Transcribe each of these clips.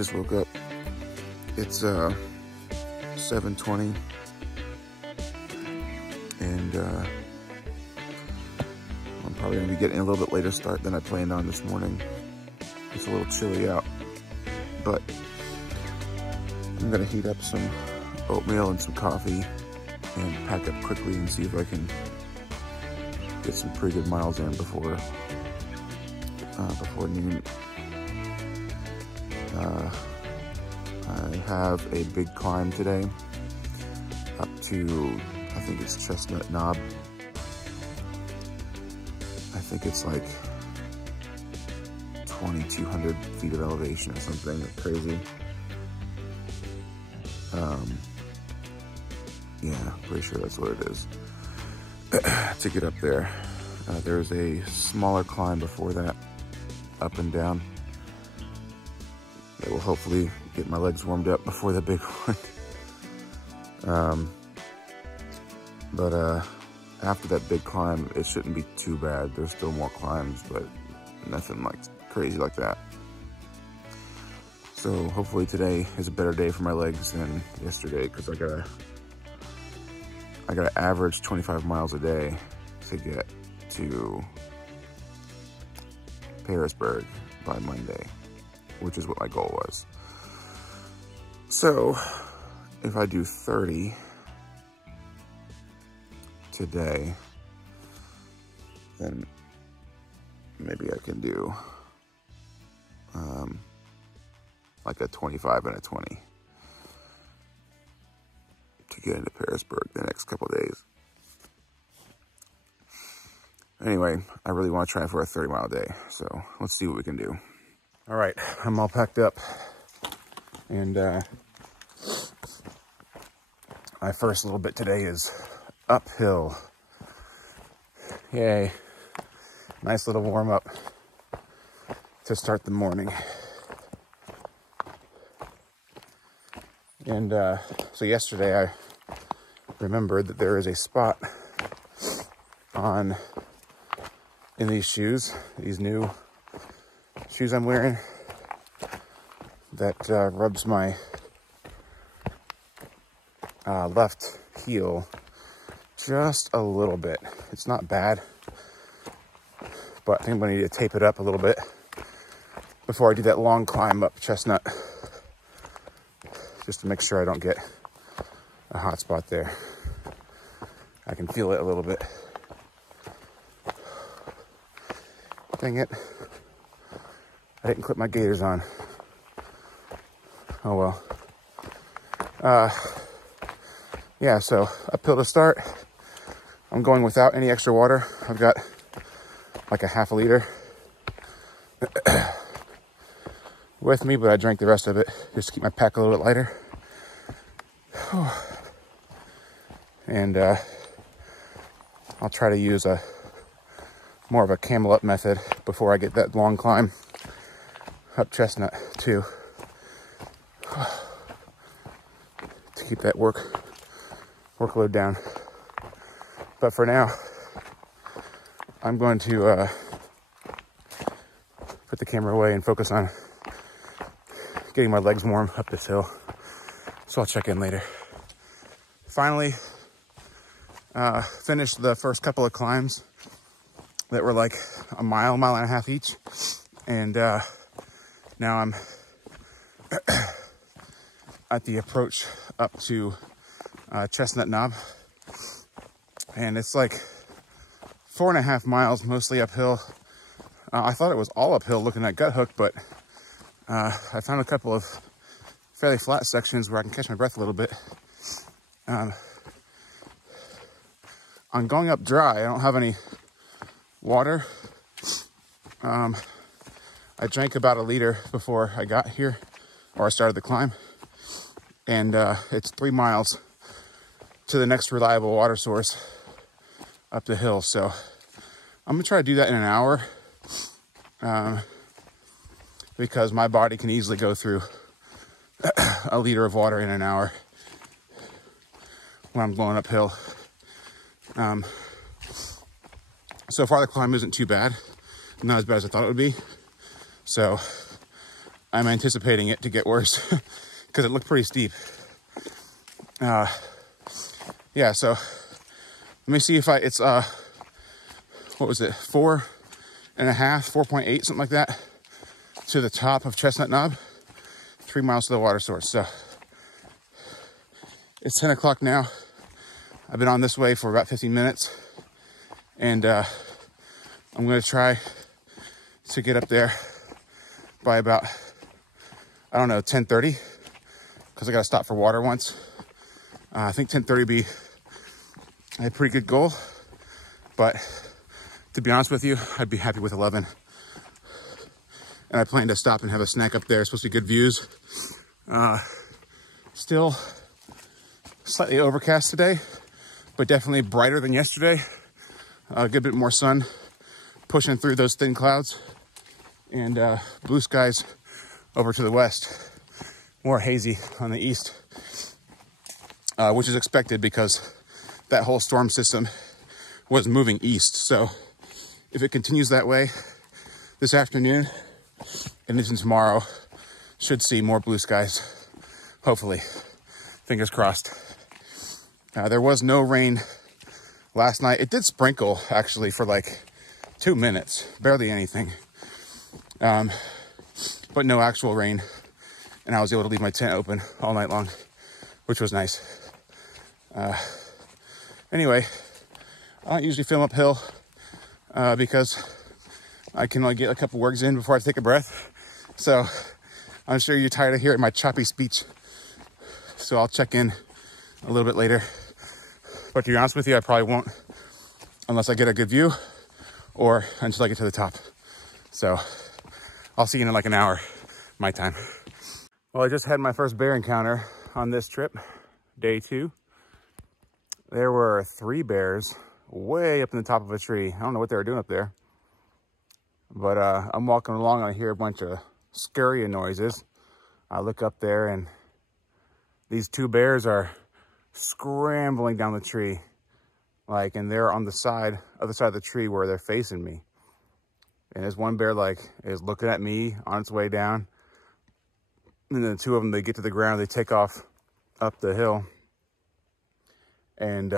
just woke up. It's 7:20, and I'm probably gonna be getting a little bit later start than I planned on this morning. It's a little chilly out, but I'm gonna heat up some oatmeal and some coffee and pack up quickly and see if I can get some pretty good miles in before noon. I have a big climb today up to, I think it's Chestnut Knob. I think it's like 2,200 feet of elevation or something crazy. Yeah, pretty sure that's what it is. To get up there, there's a smaller climb before that, up and down, that will hopefully get my legs warmed up before the big one. But after that big climb, it shouldn't be too bad. There's still more climbs, but nothing like crazy like that. So hopefully today is a better day for my legs than yesterday, because I gotta average 25 miles a day to get to Harrisburg by Monday, which is what my goal was. So if I do 30 today, then maybe I can do like a 25 and a 20 to get into Harrisburg the next couple of days. Anyway, I really want to try for a 30-mile day, so let's see what we can do. All right, I'm all packed up, and my first little bit today is uphill. Yay, nice little warm-up to start the morning. And so yesterday I remembered that there is a spot in these shoes, these new shoes I'm wearing, that rubs my left heel just a little bit. It's not bad, but I think I'm gonna need to tape it up a little bit before I do that long climb up Chestnut, just to make sure I don't get a hot spot there. I can feel it a little bit. Dang it. I didn't clip my gaiters on. Oh well. Yeah, so uphill to start. I'm going without any extra water. I've got like a half a liter with me, but I drank the rest of it just to keep my pack a little bit lighter. And I'll try to use more of a camel up method before I get that long climb up Chestnut too, to keep that workload down. But for now, I'm going to put the camera away and focus on getting my legs warm up this hill. So I'll check in later. Finally, finished the first couple of climbs that were like a mile and a half each. And now I'm at the approach up to Chestnut Knob. And it's like 4.5 miles, mostly uphill. I thought it was all uphill looking at Gut Hook, but I found a couple of fairly flat sections where I can catch my breath a little bit. I'm going up dry. I don't have any water. I drank about a liter before I got here, or I started the climb. And it's 3 miles to the next reliable water source up the hill. So I'm gonna try to do that in an hour, because my body can easily go through a liter of water in an hour when I'm going uphill. So far the climb isn't too bad, not as bad as I thought it would be. So I'm anticipating it to get worse because it looked pretty steep. Yeah, so let me see if it's what was it, 4.5, 4.8, something like that, to the top of Chestnut Knob, 3 miles to the water source. So it's 10 o'clock now. I've been on this way for about 15 minutes, and I'm going to try to get up there by about, I don't know, 10:30, because I got to stop for water once. I think 10:30 be a pretty good goal, but to be honest with you, I'd be happy with 11. And I plan to stop and have a snack up there. It's supposed to be good views. Still slightly overcast today, but definitely brighter than yesterday. A good bit more sun pushing through those thin clouds, and blue skies over to the west. More hazy on the east, which is expected because that whole storm system was moving east. So if it continues that way this afternoon and into tomorrow, should see more blue skies, hopefully. Fingers crossed. There was no rain last night. It did sprinkle, actually, for like 2 minutes, barely anything. But no actual rain. And I was able to leave my tent open all night long, which was nice. Anyway, I don't usually film uphill because I can only get a couple words in before I take a breath. So I'm sure you're tired of hearing my choppy speech. So I'll check in a little bit later. But to be honest with you, I probably won't unless I get a good view or until I get to the top. So I'll see you in like an hour, my time. Well, I just had my first bear encounter on this trip, day 2. There were 3 bears way up in the top of a tree. I don't know what they were doing up there. But I'm walking along and I hear a bunch of scurrying noises. I look up there and these 2 bears are scrambling down the tree. And they're on the other side of the tree where they're facing me. And there's one bear is looking at me on its way down. And then the 2 of them, they get to the ground, they take off up the hill. And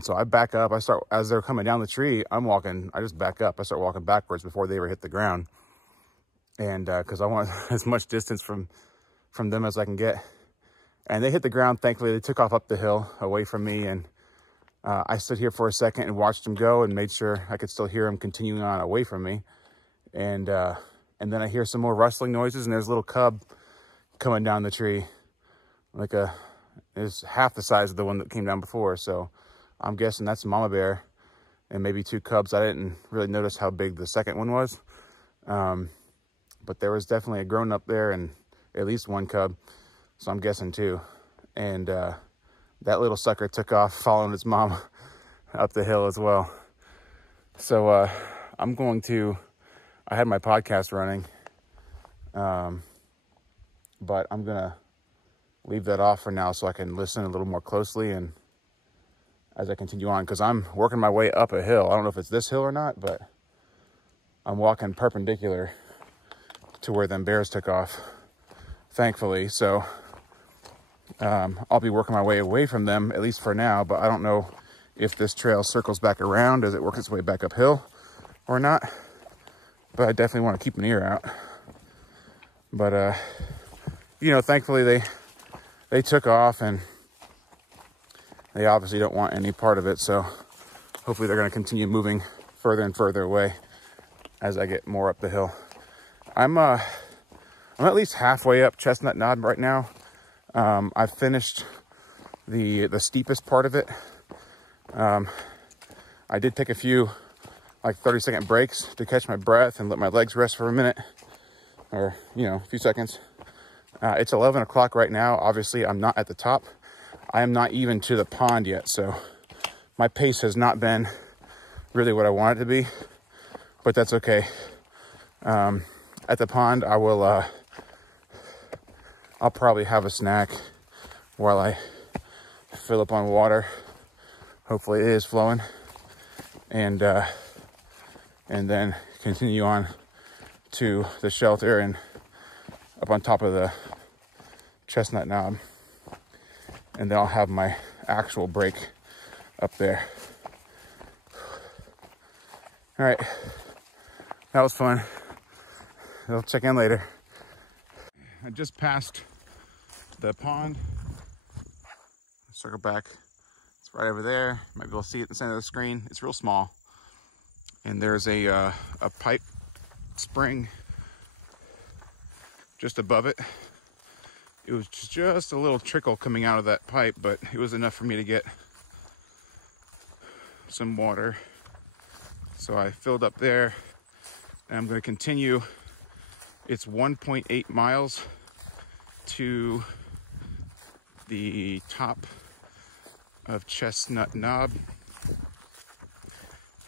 so I back up. As they're coming down the tree, I just back up. I start walking backwards before they ever hit the ground. And because I want as much distance from them as I can get. And they hit the ground, thankfully. They took off up the hill away from me. And I stood here for a second and watched them go and made sure I could still hear them continuing on away from me. And then I hear some more rustling noises, and there's a little cub coming down the tree. It's half the size of the one that came down before. So I'm guessing that's a mama bear and maybe 2 cubs. I didn't really notice how big the second one was. But there was definitely a grown up there and at least 1 cub. So I'm guessing 2. And that little sucker took off following its mom up the hill as well. So I had my podcast running, but I'm going to leave that off for now so I can listen a little more closely and as I continue on, because I'm working my way up a hill. I don't know if it's this hill or not, but I'm walking perpendicular to where them bears took off, thankfully. So I'll be working my way away from them, at least for now, but I don't know if this trail circles back around. Does it work its way back uphill or not? But I definitely want to keep an ear out. But, thankfully they took off, and they obviously don't want any part of it. So hopefully they're going to continue moving further and further away as I get more up the hill. I'm at least halfway up Chestnut Knob right now. I've finished the steepest part of it. I did take a few 30-second breaks to catch my breath and let my legs rest for a minute, or a few seconds. It's 11 o'clock right now. Obviously I'm not at the top. I am not even to the pond yet, so my pace has not been really what I want it to be, but that's okay. At the pond I'll probably have a snack while I fill up on water. Hopefully it is flowing, and then continue on to the shelter and up on top of the Chestnut Knob. And then I'll have my actual break up there. All right, that was fun. I'll check in later. I just passed the pond. Circle back. It's right over there. You might be able to see it in the center of the screen. It's real small. And there's a pipe spring just above it. It was just a little trickle coming out of that pipe, but it was enough for me to get some water. So I filled up there, and I'm going to continue. It's 1.8 miles to the top of Chestnut Knob.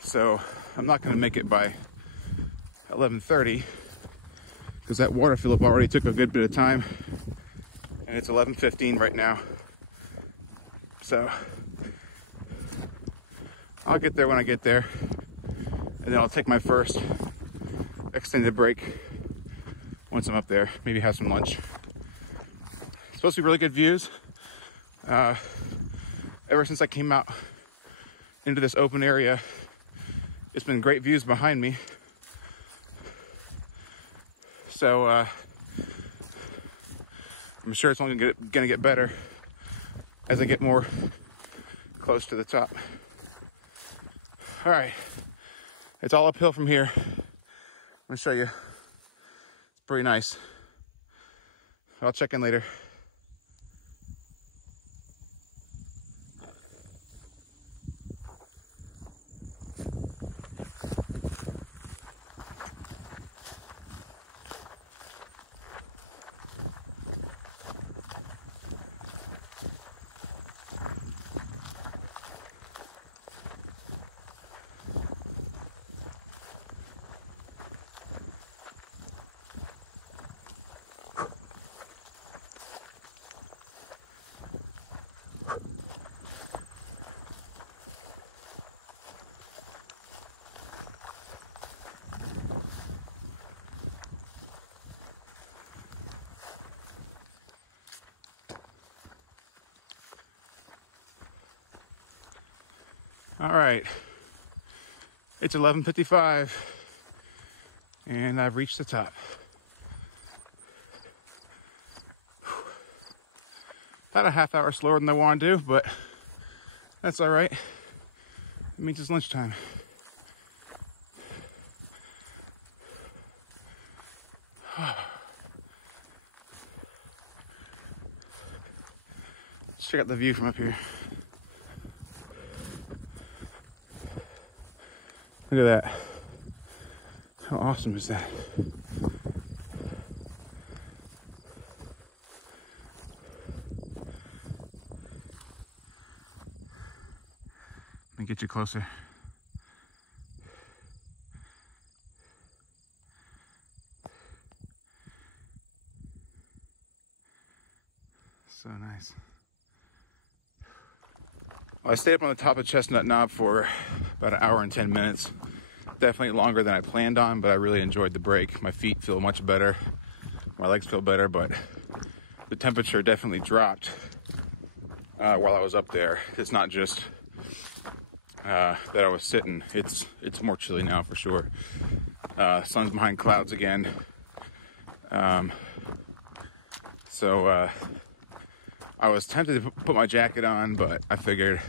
So I'm not going to make it by 11:30 because that water fill up already took a good bit of time, and it's 11:15 right now. So I'll get there when I get there, and then I'll take my first extended break once I'm up there. Maybe have some lunch. It's supposed to be really good views. Ever since I came out into this open area, it's been great views behind me. So I'm sure it's only gonna get better as I get more close to the top. All right, it's all uphill from here. I'm gonna show you. It's pretty nice. I'll check in later. All right, it's 11:55 and I've reached the top. About a half hour slower than I want to do, but that's all right. It means it's lunchtime. Let's check out the view from up here. Look at that. How awesome is that? Let me get you closer. So nice. Well, I stayed up on the top of Chestnut Knob for about an hour and 10 minutes. Definitely longer than I planned on, but I really enjoyed the break. My feet feel much better. My legs feel better, but the temperature definitely dropped while I was up there. It's not just that I was sitting. It's more chilly now for sure. Sun's behind clouds again. So I was tempted to put my jacket on, but I figured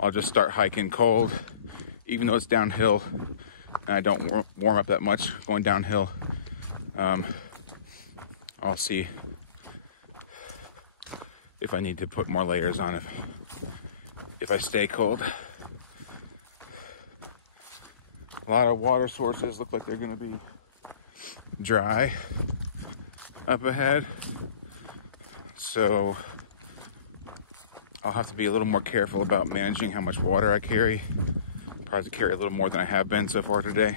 I'll just start hiking cold, even though it's downhill and I don't warm up that much going downhill. I'll see if I need to put more layers on if I stay cold. A lot of water sources look like they're gonna be dry up ahead, so I'll have to be a little more careful about managing how much water I carry. Probably have to carry a little more than I have been so far today.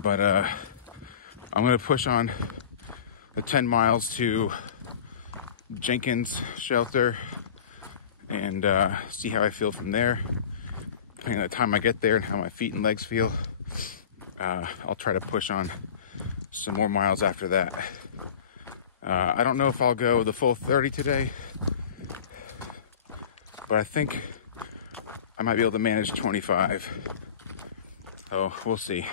But I'm gonna push on the 10 miles to Jenkins shelter and see how I feel from there, depending on the time I get there and how my feet and legs feel. I'll try to push on some more miles after that. I don't know if I'll go the full 30 today, but I think I might be able to manage 25. So we'll see.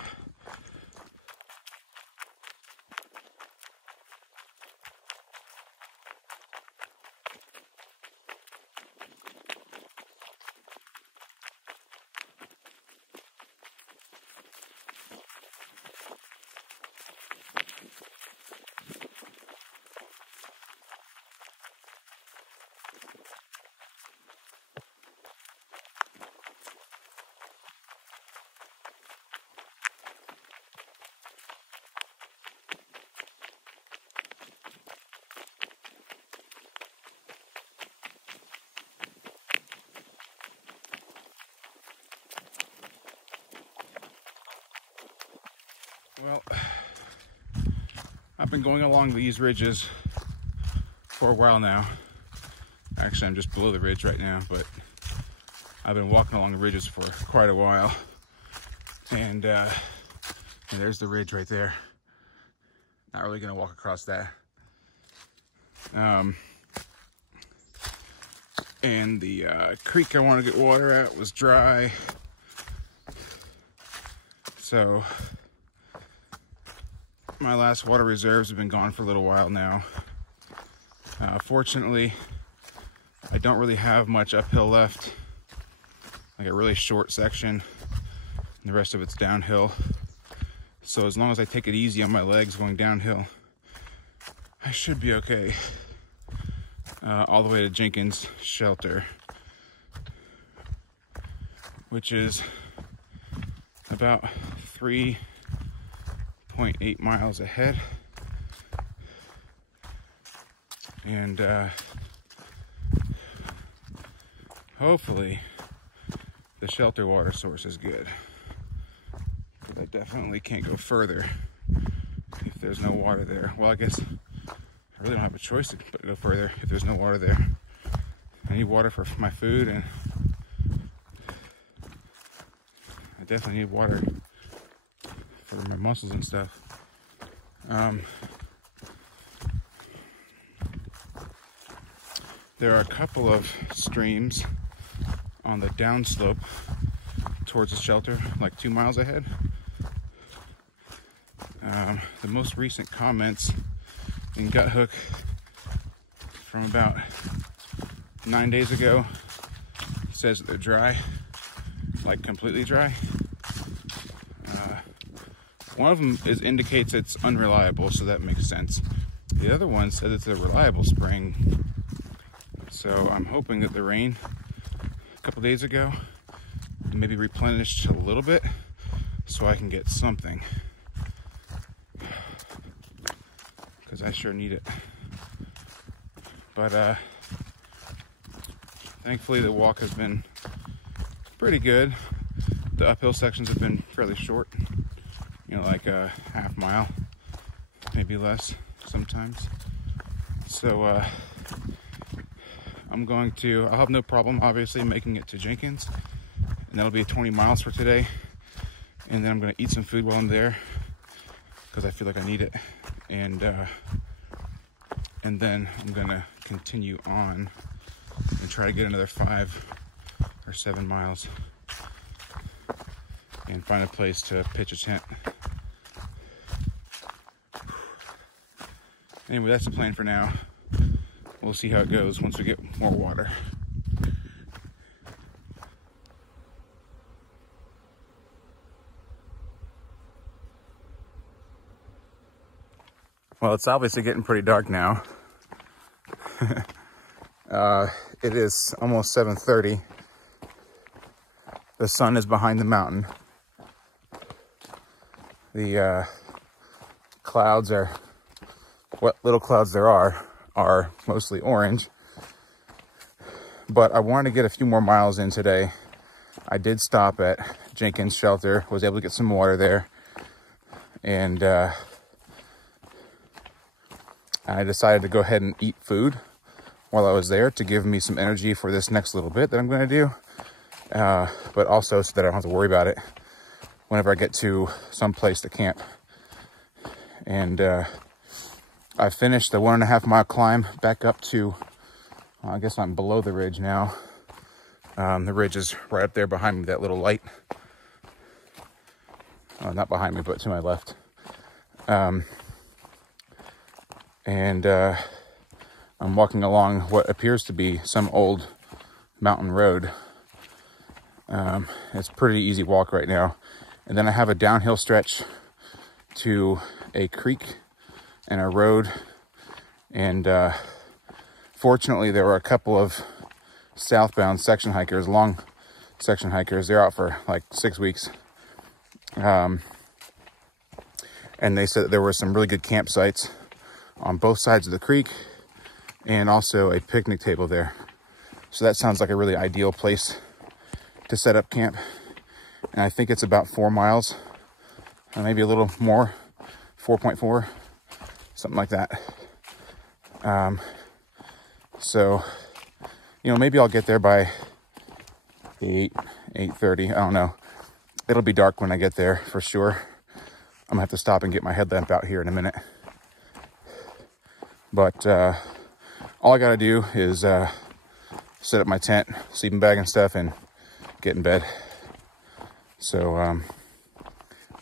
Well, I've been going along these ridges for a while now. Actually, I'm just below the ridge right now, but I've been walking along the ridges for quite a while. And there's the ridge right there. Not really gonna walk across that. And the creek I want to get water at was dry. So my last water reserves have been gone for a little while now. Fortunately, I don't really have much uphill left. Like a really short section, and the rest of it's downhill. So as long as I take it easy on my legs going downhill, I should be okay. All the way to Jenkins Shelter, which is about 3.8 miles ahead. And hopefully the shelter water source is good, because I definitely can't go further if there's no water there. Well, I guess I really don't have a choice to go further if there's no water there. I need water for my food, and I definitely need water for my muscles and stuff. There are a couple of streams on the downslope towards the shelter, like 2 miles ahead. The most recent comments in Gut Hook from about 9 days ago says that they're dry, like completely dry. One of them indicates it's unreliable, so that makes sense. The other one said it's a reliable spring. So I'm hoping that the rain a couple days ago maybe replenished a little bit so I can get something, because I sure need it. But thankfully the walk has been pretty good. The uphill sections have been fairly short, you know, like a half mile, maybe less sometimes. So I'll have no problem obviously making it to Jenkins, and that'll be 20 miles for today. And then I'm gonna eat some food while I'm there, because I feel like I need it. And then I'm gonna continue on and try to get another 5 or 7 miles and find a place to pitch a tent. Anyway, that's the plan for now. We'll see how it goes once we get more water. Well, it's obviously getting pretty dark now. It is almost 7:30. The sun is behind the mountain. The clouds are, what little clouds there are mostly orange. But I wanted to get a few more miles in today. I did stop at Jenkins Shelter, was able to get some water there. And I decided to go ahead and eat food while I was there to give me some energy for this next little bit that I'm going to do. But also so that I don't have to worry about it whenever I get to some place to camp. And I finished the 1.5 mile climb back up to, well, I guess I'm below the ridge now. The ridge is right up there behind me, that little light. Not behind me, but to my left. And I'm walking along what appears to be some old mountain road. It's a pretty easy walk right now. And then I have a downhill stretch to a creek and a road. And fortunately, there were a couple of southbound section hikers, long section hikers. They're out for like 6 weeks. And they said that there were some really good campsites on both sides of the creek and also a picnic table there. So that sounds like a really ideal place to set up camp. And I think it's about 4 miles, maybe a little more, 4.4, something like that. So, you know, maybe I'll get there by 8:30. I don't know. It'll be dark when I get there for sure. I'm gonna have to stop and get my headlamp out here in a minute. But all I gotta do is set up my tent, sleeping bag and stuff, and get in bed. So,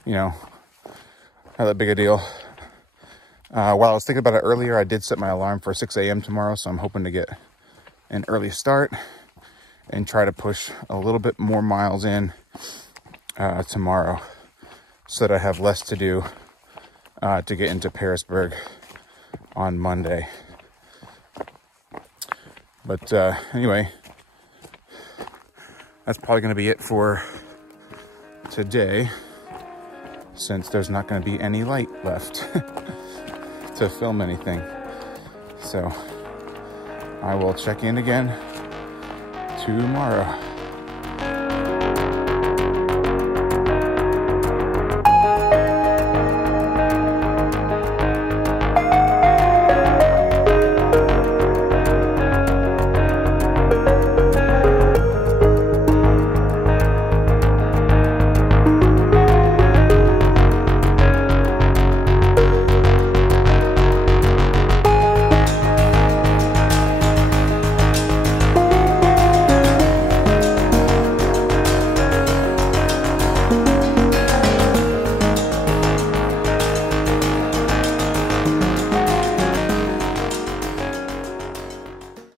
you know, not that big a deal. While I was thinking about it earlier, I did set my alarm for 6 a.m. tomorrow, so I'm hoping to get an early start and try to push a little bit more miles in tomorrow so that I have less to do to get into Pearisburg on Monday. But anyway, that's probably going to be it for today, since there's not going to be any light left to film anything. So I will check in again tomorrow.